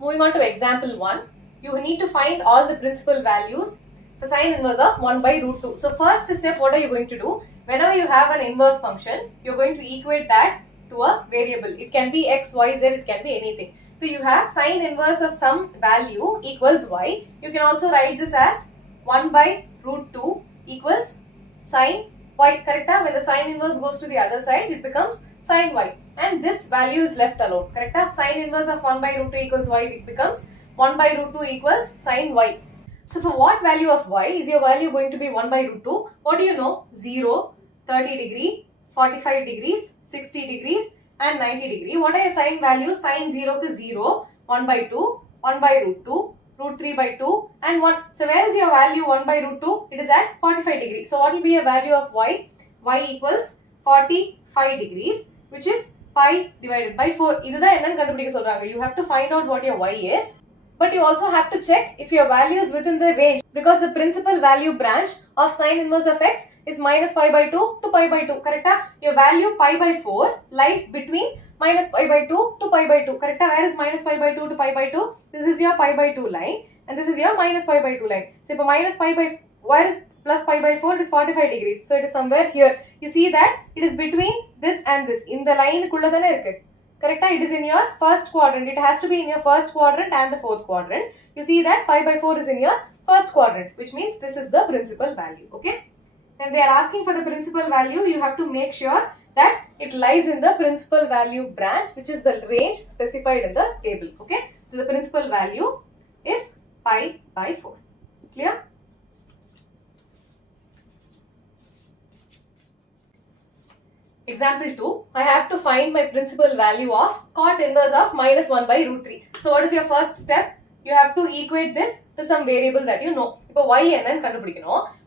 Moving on to example 1, you need to find all the principal values for sine inverse of 1 by root 2. So first step, what are you going to do? Whenever you have an inverse function, you're going to equate that to a variable. It can be x, y, z, it can be anything. So you have sine inverse of some value equals y. You can also write this as 1 by root 2 equals sine y. Correct? When the sine inverse goes to the other side, it becomes sine y. And this value is left alone. Correct? Sine inverse of 1 by root 2 equals y, it becomes 1 by root 2 equals sine y. So for what value of y is your value going to be 1 by root 2? What do you know? 0, 30 degree, 45 degrees, 60 degrees and 90 degree. What are your sine values? Sine 0 is 0, 1 by 2, 1 by root 2, root 3 by 2 and 1. So where is your value 1 by root 2? It is at 45 degrees. So what will be your value of y? Y equals 45 degrees, which is pi divided by 4. You have to find out what your y is. But you also have to check if your value is within the range, because the principal value branch of sine inverse of x is minus pi by 2 to pi by 2. Correct? Your value pi by 4 lies between minus pi by 2 to pi by 2. Correct? Where is minus pi by 2 to pi by 2? This is your pi by 2 line and this is your minus pi by 2 line. So if minus pi by, where is plus pi by 4? It is 45 degrees. So it is somewhere here. You see that it is between this and this. In the line kulla thane irukku. Correct? It is in your first quadrant. It has to be in your first quadrant and the fourth quadrant. You see that pi by 4 is in your first quadrant, which means this is the principal value. Okay? When they are asking for the principal value, you have to make sure that it lies in the principal value branch, which is the range specified in the table. Okay? So the principal value is pi by 4. Clear? Example 2, I have to find my principal value of cot inverse of minus 1 by root 3. So what is your first step? You have to equate this to some variable that you know. Now y and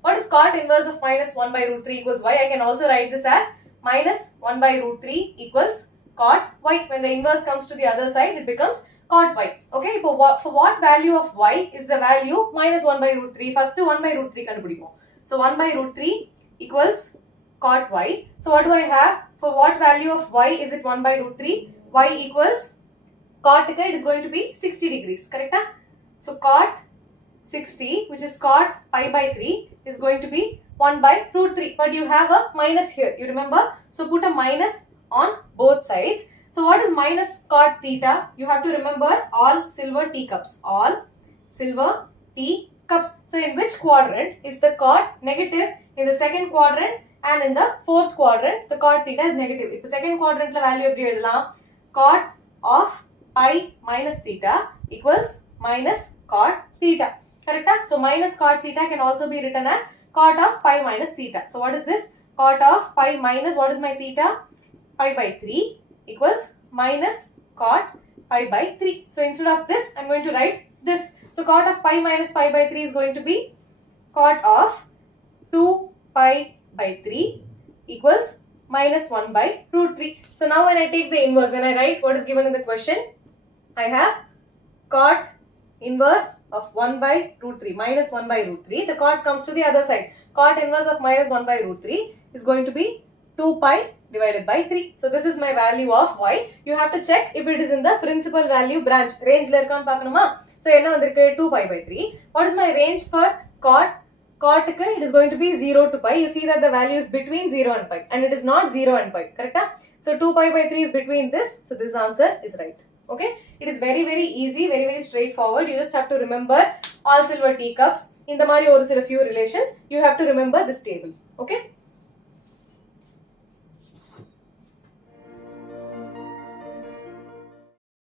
what is cot inverse of minus 1 by root 3 equals y? I can also write this as minus 1 by root 3 equals cot y. When the inverse comes to the other side, it becomes cot y. Okay, for what value of y is the value minus 1 by root 3? First 1 by root 3 So 1 by root 3 equals cot y. So what do I have? For what value of y is it 1 by root 3? Y equals cot, it is going to be 60 degrees. Correct? So cot 60, which is cot pi by 3, is going to be 1 by root 3. But you have a minus here. You remember? So put a minus on both sides. So what is minus cot theta? You have to remember all silver teacups. All silver teacups. So in which quadrant is the cot negative? In the second quadrant and in the fourth quadrant, the cot theta is negative. If the second quadrant value of cot of pi minus theta equals minus cot theta. Correct? So minus cot theta can also be written as cot of pi minus theta. So what is this? Cot of pi minus, what is my theta? Pi by 3 equals minus cot pi by 3. So instead of this, I am going to write this. So cot of pi minus pi by 3 is going to be cot of 2 pi by 3 equals minus 1 by root 3. So now when I take the inverse, when I write what is given in the question, I have cot inverse of 1 by root 3 minus 1 by root 3. The cot comes to the other side. Cot inverse of minus 1 by root 3 is going to be 2 pi divided by 3. So this is my value of y. You have to check if it is in the principal value branch. Range la irukanu paakanuma. So enna vandirukku 2 pi by 3. What is my range for cot? Cot, it is going to be 0 to pi. You see that the value is between 0 and pi and it is not 0 and pi. Correct? So 2 pi by 3 is between this. So this answer is right. Okay? It is very easy, very straightforward. You just have to remember all silver teacups. In the Mari or few relations, you have to remember this table. Okay?